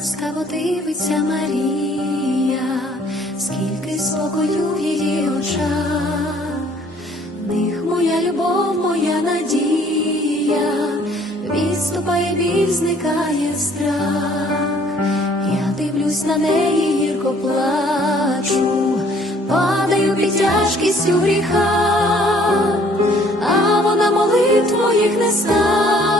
ласкаво дивиться Марія, скільки спокою в її очах, них моя любов, моя надія, відступає біль, зникає страх. Я дивлюсь на неї, гірко плачу, падаю під тяжкістю гріха, а вона молитв моїх не стачу,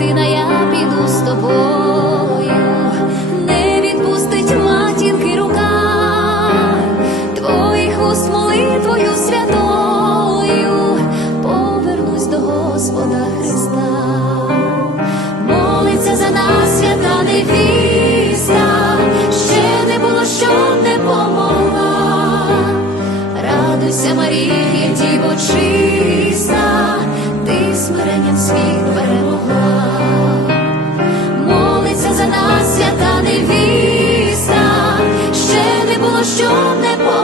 Дитина, я піду з тобою. що не по.